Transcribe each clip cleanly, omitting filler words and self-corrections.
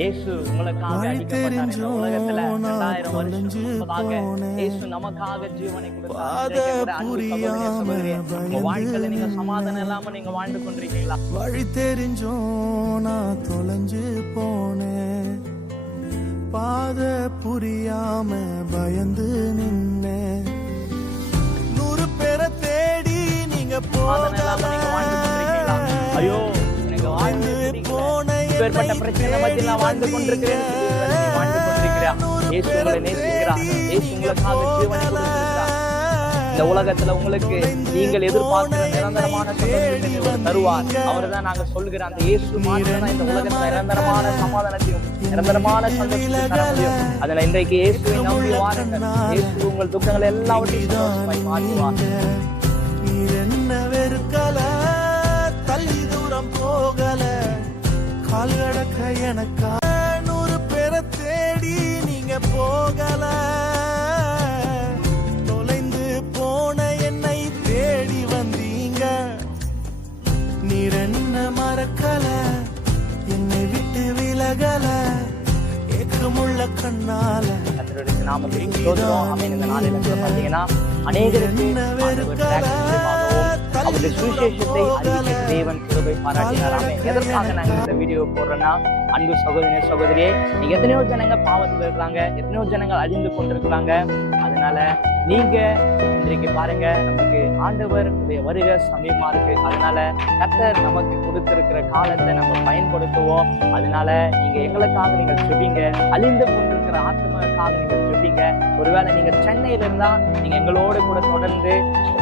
இயேசு உங்களுக்காக அடிக்கப்பட்டார். இந்த உலகத்துல 2000 வருஷம் முன்பதாக இயேசு நமக்காக ஜீவனை கொடுத்தார். உங்க வாழ்க்கையில நீங்க சமாதானம் இல்லாம நீங்க வாழ்ந்து கொண்டிருக்கீங்களா? வழி தெரிஞ்சோ நான் தொலைஞ்சு போனேன், பாத புரியாம பயந்து நின்னே, 100 பேரை தேடி நீங்க ஐயோ எனக்கு வாழ்ந்து இப்பேற்பட்ட பிரச்சனை மத்தியில் நான் வாழ்ந்து கொண்டிருக்கிறேன். வாழ்ந்து கொண்டிருக்கிறார். இயேசு உங்களை நேசிக்கிறார். இயேசு உங்களுக்காக ஜீவனை கொடுத்திருக்கிறார். இந்த உலகத்துல உங்களுக்கு நீங்கள் எதிர்பார்க்கிற நிரந்தரமான சந்தோஷத்தை தருவார். அவர் தான் நாங்க சொல்கிற அந்த இயேசு மாத்திரம் இந்த உலகத்துல நிரந்தரமான சமாதானத்தையும் நிரந்தரமான சந்தோஷத்தையும் தர முடியும். அதுல இன்றைக்கு இயேசுவை நம்பி வாருங்கள். இயேசு உங்கள் துக்கங்களை எல்லாவற்றையும் மாற்றுவார். தள்ளி தூரம் போகல, கால் கடக்க எனக்கா 100 பேரை தேடி நீங்க போகல, தொலைந்து போன என்னை தேடி வந்தீங்க, நீர் என்ன மறக்கல, என்னை விட்டு விலகல, ஏக்கமுள்ள கண்ணால அவருடைய சுவிசேஷத்தை அறிவிக்க தேவன் கிருபை பாராட்டினாராமே. எதற்காக நாங்க இந்த வீடியோ போடுறோம்னா, அன்பு சகோதரி சகோதரியே, எத்தனையோ ஜனங்க பாவத்தில் இருக்கிறாங்க, எத்தனையோ ஜனங்கள் அழிந்து கொண்டிருக்கிறாங்க. அதனால நீங்க இன்றைக்கு பாருங்க, நமக்கு ஆண்டவர் வருகை சமயமா இருக்கு. அதனால கர்த்தர் நமக்கு கொடுத்திருக்கிற காலத்தை நம்ம பயன்படுத்துவோம். அதனால நீங்க எங்களுக்காக நீங்க ஜெபிங்க. அழிந்து கொண்டிருக்கிற ஆத்மாவுக்காக நீங்க ஜெபிங்க. ஒருவேளை நீங்க சென்னையில இருந்தா நீங்க எங்களோடு கூட தொடர்ந்து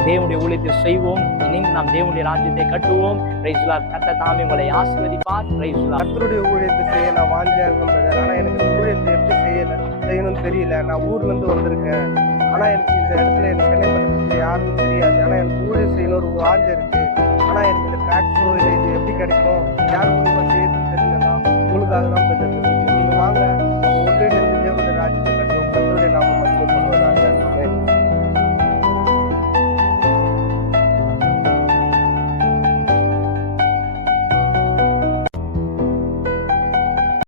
தேவனுடைய ஊழியத்தை செய்வோம். இனியும் நாம் தேவனுடைய ராஜ்யத்தை கட்டுவோம். Praise Lord. கர்த்தர் தாமே உங்களை ஆசீர்வதிப்பார். Praise Lord. கர்த்தருடைய ஊழியத்தை செய்ய நான் வாஞ்சியா இருக்கேன். ஆனா எனக்கு ஊழியத்தை எப்படி செய்யணும்னு தெரியல. நான் ஊர்ல இருந்து வந்திருக்கேன். ஆனா எனக்கு இந்த இடத்துல எனக்கு கண்ணைப்பட்டு யாருன்னு தெரியாது. ஆனா எனக்கு ஊழியம் செய்யணும் ஒரு வாஞ்சை இருக்கு. ஆனா எனக்கு இந்த டிராக்டரோ இல்லை இது எப்படி கிடைக்கும், யார் மூலியமா செய்யுதுன்னு தெரியலன்னா உங்களுக்காக தான் தெரிஞ்சது. நீங்க வாங்க, ஒன்றே